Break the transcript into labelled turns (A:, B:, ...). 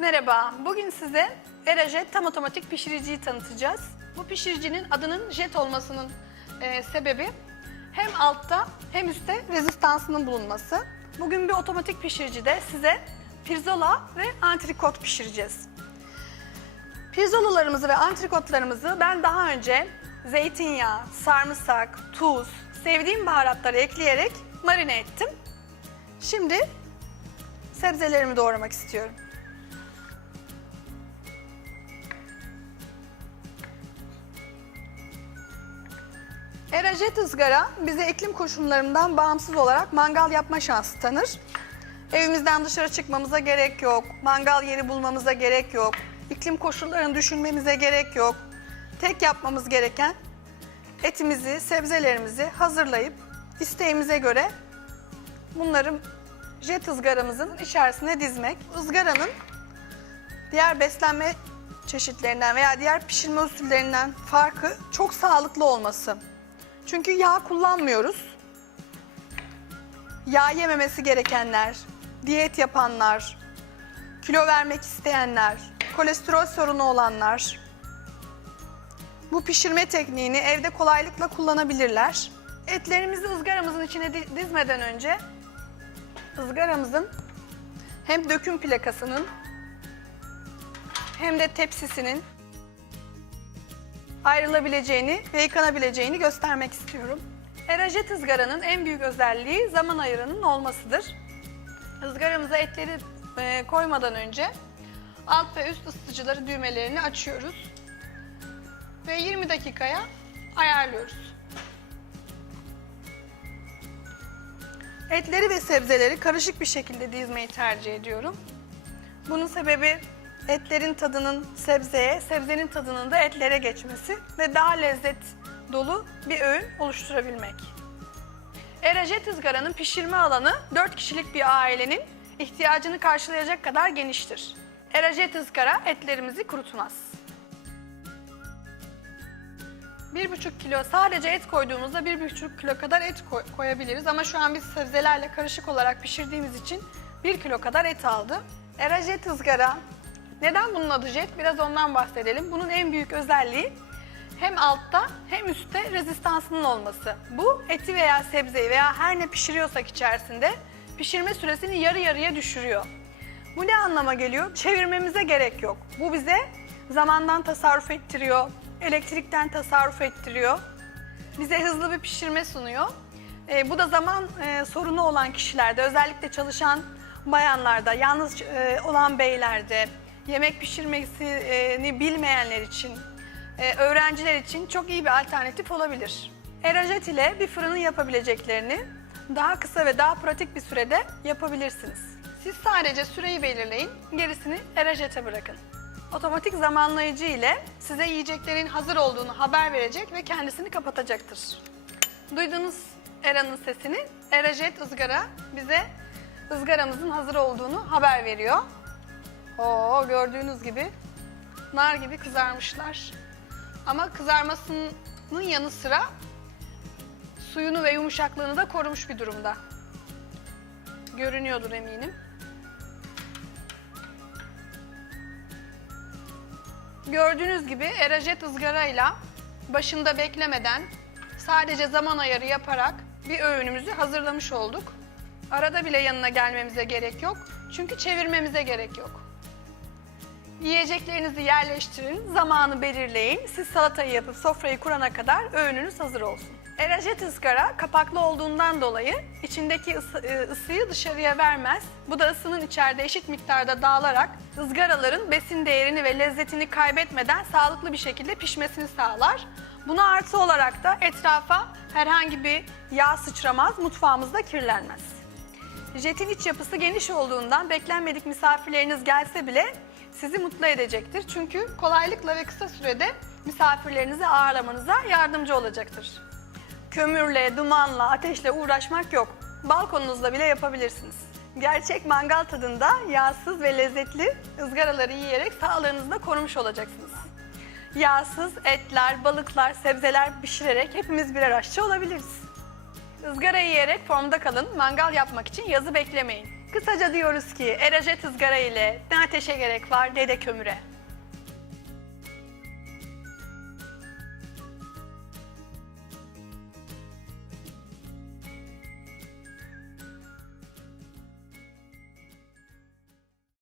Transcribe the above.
A: Merhaba, bugün size Erajet tam otomatik pişiriciyi tanıtacağız. Bu pişiricinin adının jet olmasının e, sebebi hem altta hem üstte rezistansının bulunması. Bugün bir otomatik pişiricide size pirzola ve antrikot pişireceğiz. Pirzolalarımızı ve antrikotlarımızı ben daha önce zeytinyağı, sarımsak, tuz, sevdiğim baharatları ekleyerek marine ettim. Şimdi sebzelerimi doğramak istiyorum. Erajet ızgara bize iklim koşullarından bağımsız olarak mangal yapma şansı tanır. Evimizden dışarı çıkmamıza gerek yok, mangal yeri bulmamıza gerek yok, iklim koşullarını düşünmemize gerek yok. Tek yapmamız gereken etimizi, sebzelerimizi hazırlayıp isteğimize göre bunları jet ızgaramızın içerisine dizmek. Izgaranın diğer beslenme çeşitlerinden veya diğer pişirme usullerinden farkı çok sağlıklı olması. Çünkü yağ kullanmıyoruz. Yağ yememesi gerekenler, diyet yapanlar, kilo vermek isteyenler, kolesterol sorunu olanlar bu pişirme tekniğini evde kolaylıkla kullanabilirler. Etlerimizi ızgaramızın içine di- dizmeden önce ızgaramızın hem döküm plakasının hem de tepsisinin ayrılabileceğini ve yıkanabileceğini göstermek istiyorum. Erajet ızgaranın en büyük özelliği zaman ayarının olmasıdır. Izgaramıza etleri e, koymadan önce alt ve üst ısıtıcıları düğmelerini açıyoruz ve 20 dakikaya ayarlıyoruz. Etleri ve sebzeleri karışık bir şekilde dizmeyi tercih ediyorum. Bunun sebebi etlerin tadının sebzeye, sebzenin tadının da etlere geçmesi ve daha lezzet dolu bir öğün oluşturabilmek. Erajet ızgaranın pişirme alanı 4 kişilik bir ailenin ihtiyacını karşılayacak kadar geniştir. Erajet ızgara etlerimizi kurutmaz. 1,5 kilo sadece et koyduğumuzda 1,5 kilo kadar et koy- koyabiliriz ama şu an biz sebzelerle karışık olarak pişirdiğimiz için 1 kilo kadar et aldı. Era jet ızgara. Neden bunun adı jet? Biraz ondan bahsedelim. Bunun en büyük özelliği hem altta hem üstte rezistansının olması. Bu eti veya sebzeyi veya her ne pişiriyorsak içerisinde pişirme süresini yarı yarıya düşürüyor. Bu ne anlama geliyor? Çevirmemize gerek yok. Bu bize zamandan tasarruf ettiriyor, elektrikten tasarruf ettiriyor. Bize hızlı bir pişirme sunuyor. E, bu da zaman e, sorunu olan kişilerde, özellikle çalışan bayanlarda, yalnız e, olan beylerde, yemek pişirmesini bilmeyenler için, e, öğrenciler için çok iyi bir alternatif olabilir. Erajet ile bir fırının yapabileceklerini daha kısa ve daha pratik bir sürede yapabilirsiniz. Siz sadece süreyi belirleyin, gerisini Erajet'e bırakın. Otomatik zamanlayıcı ile size yiyeceklerin hazır olduğunu haber verecek ve kendisini kapatacaktır. Duyduğunuz Era'nın sesini Erajet ızgara bize ızgaramızın hazır olduğunu haber veriyor. Oo gördüğünüz gibi nar gibi kızarmışlar. Ama kızarmasının yanı sıra suyunu ve yumuşaklığını da korumuş bir durumda. Görünüyordur eminim. Gördüğünüz gibi erajet ızgarayla başında beklemeden sadece zaman ayarı yaparak bir öğünümüzü hazırlamış olduk. Arada bile yanına gelmemize gerek yok. Çünkü çevirmemize gerek yok. Yiyeceklerinizi yerleştirin, zamanı belirleyin. Siz salatayı yapıp sofrayı kurana kadar öğününüz hazır olsun. Erajet ızgara kapaklı olduğundan dolayı içindeki ısı- e, ısıyı dışarıya vermez. Bu da ısının içeride eşit miktarda dağılarak ızgaraların besin değerini ve lezzetini kaybetmeden sağlıklı bir şekilde pişmesini sağlar. Buna artı olarak da etrafa herhangi bir yağ sıçramaz, mutfağımızda kirlenmez. Jetin iç yapısı geniş olduğundan beklenmedik misafirleriniz gelse bile sizi mutlu edecektir. Çünkü kolaylıkla ve kısa sürede misafirlerinizi ağırlamanıza yardımcı olacaktır. Kömürle, dumanla, ateşle uğraşmak yok. Balkonunuzda bile yapabilirsiniz. Gerçek mangal tadında yağsız ve lezzetli ızgaraları yiyerek sağlığınızı da korumuş olacaksınız. Yağsız etler, balıklar, sebzeler pişirerek hepimiz birer aşçı olabiliriz. Izgara yiyerek formda kalın, mangal yapmak için yazı beklemeyin. Kısaca diyoruz ki erajet ızgara ile ne ateşe gerek var ne de kömüre.